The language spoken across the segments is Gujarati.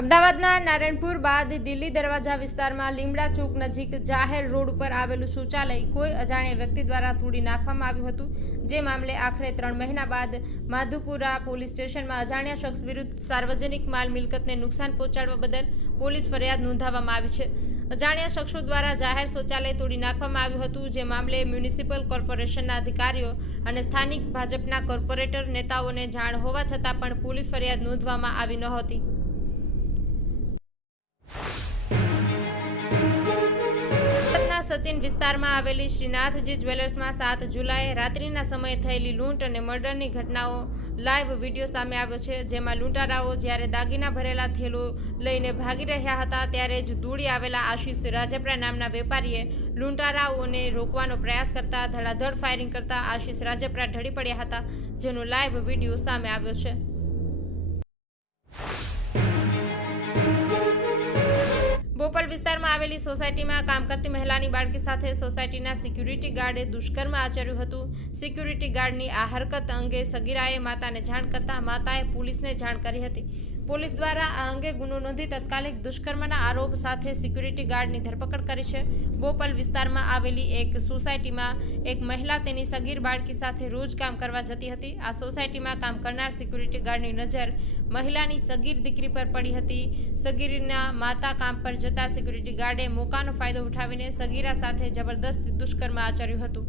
અમદાવાદના નારાયણપુર બાદ દિલ્હી દરવાજા વિસ્તારમાં લીમડા ચોક નજીક જાહેર રોડ ઉપર આવેલું શૌચાલય કોઈ અજાણ્યા વ્યક્તિ દ્વારા તોડી નાખવામાં આવ્યું હતું। જે મામલે આખરે 3 મહિના બાદ માધુપુરા પોલીસ સ્ટેશનમાં અજાણ્યા શખ્સ વિરુદ્ધ સાર્વજનિક માલ મિલકતને નુકસાન પહોંચાડવા બદલ પોલીસ ફરિયાદ નોંધાવવામાં આવી છે। અજાણ્યા શખ્સો દ્વારા જાહેર શૌચાલય તોડી નાખવામાં આવ્યું હતું। જે મામલે મ્યુનિસિપલ કોર્પોરેશનના અધિકારીઓ અને સ્થાનિક ભાજપના કોર્પોરેટર નેતાઓને જાણ હોવા છતાં પણ પોલીસ ફરિયાદ નોંધવામાં આવી નહોતી। સચિન વિસ્તારમાં આવેલી શ્રીનાથજી જ્વેલર્સમાં 7 જુલાઈએ રાત્રિના સમયે થયેલી લૂંટ અને મર્ડરની ઘટનાઓ લાઈવ વિડીયો સામે આવ્યો છે। જેમાં લૂંટારાઓ જ્યારે દાગીના ભરેલા થેલો લઈને ભાગી રહ્યા હતા ત્યારે જ દોડી આવેલા આશિષ રાજપરા નામના વેપારીએ લૂંટારાઓને રોકવાનો પ્રયાસ કરતા ધડાધડ ફાયરિંગ કરતા આશિષ રાજપરા ઢળી પડ્યા હતા, જેનો લાઈવ વિડીયો સામે આવ્યો છે। બોપલ વિસ્તારમાં આવેલી સોસાયટીમાં કામ કરતી મહિલાની બાળકી સાથે સોસાયટીના સિક્યુરિટી ગાર્ડે દુષ્કર્મ આચર્યું હતું। સિક્યુરિટી ગાર્ડની આ હરકત અંગે સગીરાએ માતાને જાણ કરતા માતાએ પોલીસને જાણ કરી હતી। પોલીસ દ્વારા આ અંગે ગુનો નોંધી તાત્કાલિક દુષ્કર્મના આરોપ સાથે સિક્યુરિટી ગાર્ડની ધરપકડ કરી છે। બોપલ વિસ્તારમાં આવેલી એક સોસાયટીમાં એક મહિલા તેની સગીર બાળકી સાથે રોજ કામ કરવા જતી હતી। આ સોસાયટીમાં કામ કરનાર સિક્યુરિટી ગાર્ડની નજર મહિલાની સગીર દીકરી પર પડી હતી। સગીરના માતા કામ પર જતા સિક્યુરિટી ગાર્ડે મોકાનો ફાયદો ઉઠાવીને સગીરા સાથે જબરદસ્ત દુષ્કર્મ આચર્યું હતું।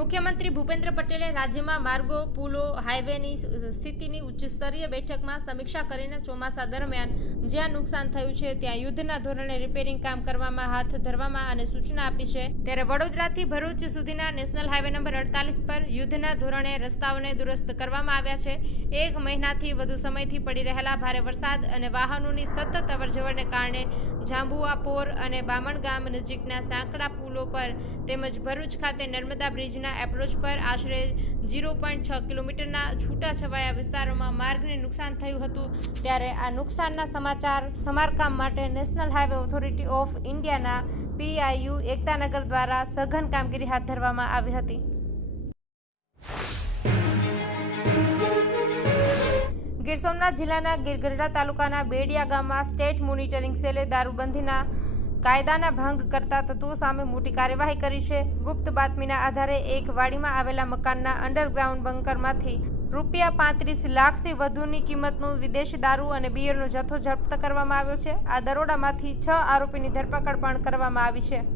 મુખ્યમંત્રી ભૂપેન્દ્ર પટેલે રાજ્યમાં માર્ગો, પુલો, હાઈવેની સ્થિતિની ઉચ્ચ સ્તરીય બેઠકમાં સમીક્ષા કરીને ચોમાસા દરમિયાન જ્યાં નુકસાન થયું છે ત્યાં યુદ્ધના ધોરણે રિપેરિંગ કામ કરવામાં હાથ ધરવામાં અને સૂચના આપી છે। ત્યારે વડોદરાથી ભરૂચ સુધીના નેશનલ હાઈવે નંબર 48 પર યુદ્ધના ધોરણે રસ્તાઓને દુરસ્ત કરવામાં આવ્યા છે। 1 મહિનાથી વધુ સમયથી પડી રહેલા ભારે વરસાદ અને વાહનોની સતત અવરજવરને કારણે જાંબુઆપોર અને બામણગામ નજીકના સાંકડા પુલો પર તેમજ ભરૂચ ખાતે નર્મદા બ્રિજના એપ્રોચ પર આશરે 0.6 કિલોમીટરના છૂટાછવાયા વિસ્તારોમાં માર્ગને નુકસાન થયું હતું। ત્યારે આ નુકસાનના સમારકામ માટે નેશનલ હાઈવે ઓથોરિટી ઓફ ઇન્ડિયાના PIU એકતાનગર દ્વારા સઘન કામગીરી હાથ ધરવામાં આવી હતી। ગીર સોમનાથ જિલ્લાના ગીરગઢડા તાલુકાના બેડિયા ગામમાં સ્ટેટ મોનિટરિંગ સેલે દારૂબંધીના કાયદાના ભંગ કરતા તત્વો સામે મોટી કાર્યવાહી કરી છે। ગુપ્ત બાતમીના આધારે એક વાડીમાં આવેલા મકાનના અંડરગ્રાઉન્ડ બંકરમાંથી ₹35 લાખથી વધુની કિંમતનો વિદેશી દારૂ અને બિયરનો જથ્થો જપ્ત કરવામાં આવ્યો છે। આ દરોડામાંથી 6 આરોપીની ધરપકડ પણ કરવામાં આવી છે।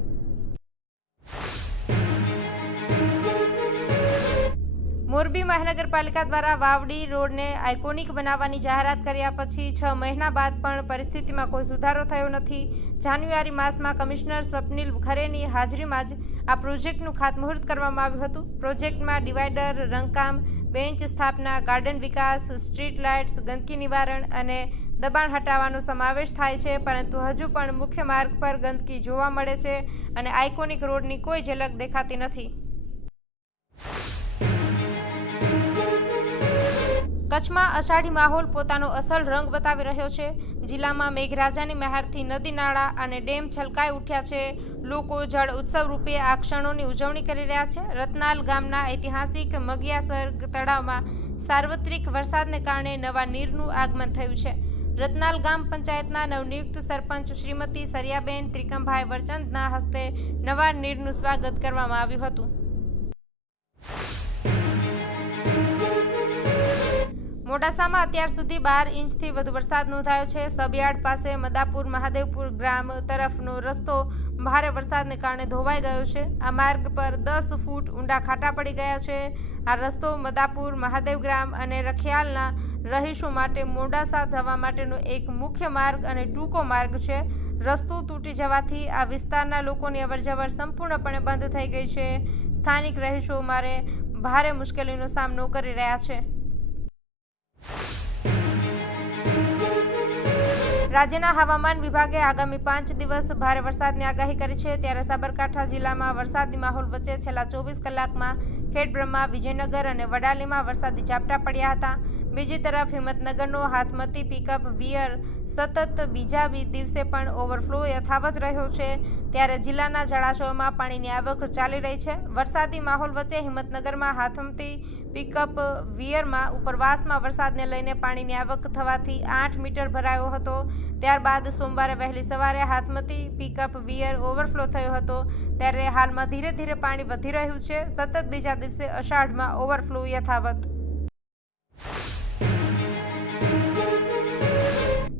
મોરબી મહાનગરપાલિકા દ્વારા વાવડી રોડને આઇકોનિક બનાવવાની જાહેરાત કર્યા પછી 6 મહિના બાદ પણ પરિસ્થિતિમાં કોઈ સુધારો થયો નથી। જાન્યુઆરી માસમાં કમિશનર સ્વપ્નિલ ખરેની હાજરીમાં જ આ પ્રોજેક્ટનું ખાતમુહૂર્ત કરવામાં આવ્યું હતું। પ્રોજેક્ટમાં ડિવાઈડર, રંગકામ, બેન્ચ સ્થાપના, ગાર્ડન વિકાસ, સ્ટ્રીટ લાઇટ્સ, ગંદકી નિવારણ અને દબાણ હટાવવાનો સમાવેશ થાય છે, પરંતુ હજુ પણ મુખ્ય માર્ગ પર ગંદકી જોવા મળે છે અને આઇકોનિક રોડની કોઈ ઝલક દેખાતી નથી। કચ્છમાં અષાઢી માહોલ પોતાનો અસલ રંગ બતાવી રહ્યો છે। જિલ્લામાં મેઘરાજાની મહેરથી નદી નાળા અને ડેમ છલકાઈ ઉઠ્યા છે। લોકો જળ ઉત્સવ રૂપે આ ક્ષણોની ઉજવણી કરી રહ્યા છે। રતનાલ ગામના ઐતિહાસિક મગિયાસર તળાવમાં સાર્વત્રિક વરસાદને કારણે નવા નીરનું આગમન થયું છે। રતનાલ ગામ પંચાયતના નવનિયુક્ત સરપંચ શ્રીમતી સરિયાબેન ત્રિકમભાઈ વરચંદના હસ્તે નવા નીરનું સ્વાગત કરવામાં આવ્યું હતું। મોડાસામાં અત્યાર સુધી 12 ઇંચથી વધુ વરસાદ નોંધાયો છે। સબયાર્ડ પાસે મદાપુર મહાદેવપુર ગ્રામ તરફનો રસ્તો ભારે વરસાદને કારણે ધોવાઈ ગયો છે। આ માર્ગ પર 10 ફૂટ ઊંડા ખાડા પડી ગયા છે। આ રસ્તો મદાપુર મહાદેવ ગ્રામ અને રખિયાલના રહીશો માટે મોડાસા જવા માટેનો એક મુખ્ય માર્ગ અને ટૂંકો માર્ગ છે। રસ્તો તૂટી જવાથી આ વિસ્તારના લોકોની અવરજવર સંપૂર્ણપણે બંધ થઈ ગઈ છે। સ્થાનિક રહીશો ભારે મુશ્કેલીનો સામનો કરી રહ્યા છે। રાજ્યના હવામાન વિભાગે આગામી 5 દિવસ ભારે વરસાદની આગાહી કરી છે। ત્યારે સાબરકાંઠા જિલ્લામાં વરસાદી માહોલ વચ્ચે છેલ્લા 24 કલાકમાં ખેડબ્રહ્મા, વિજયનગર અને વડાલીમાં વરસાદી ઝાપટા પડ્યા હતા। બીજી તરફ હિંમતનગરનો હાથમતી પિકઅપ વિયર સતત બીજા દિવસે પણ ઓવરફ્લો યથાવત રહ્યો છે, ત્યારે જિલ્લાના જળાશયોમાં પાણીની આવક ચાલી રહી છે। વરસાદી માહોલ વચ્ચે હિંમતનગરમાં હાથમતી પિકઅપ વિયરમાં ઉપરવાસમાં વરસાદને લઈને પાણીની આવક થવાથી 8 મીટર ભરાયો હતો। ત્યારબાદ સોમવારે વહેલી સવારે હાથમતી પિકઅપ વિયર ઓવરફ્લો થયો હતો, ત્યારે હાલમાં ધીરે ધીરે પાણી વધી રહ્યું છે। સતત બીજા દિવસે અષાઢમાં ઓવરફ્લો યથાવત।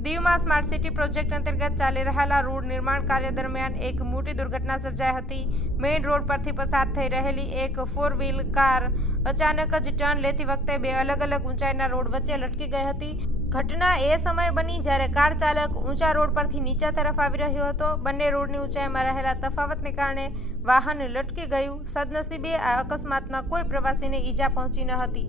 દીવમાં સ્માર્ટ સિટી પ્રોજેક્ટ અંતર્ગત ચાલી રહેલા રોડ નિર્માણ કાર્ય દરમિયાન એક મોટી દુર્ઘટના સર્જાઈ હતી। મેઇન રોડ પરથી પસાર થઈ રહેલી એક 4 વ્હીલ કાર અચાનક જ ટર્ન લેતી વખતે 2 અલગ અલગ ઊંચાઈના રોડ વચ્ચે લટકી ગઈ હતી। ઘટના એ સમયે બની જ્યારે કાર ચાલક ઊંચા રોડ પરથી નીચા તરફ આવી રહ્યો હતો। બંને રોડની ઊંચાઈમાં રહેલા તફાવતને કારણે વાહન લટકી ગયું। સદનસીબે આ અકસ્માતમાં કોઈ પ્રવાસીને ઈજા પહોંચી ન હતી।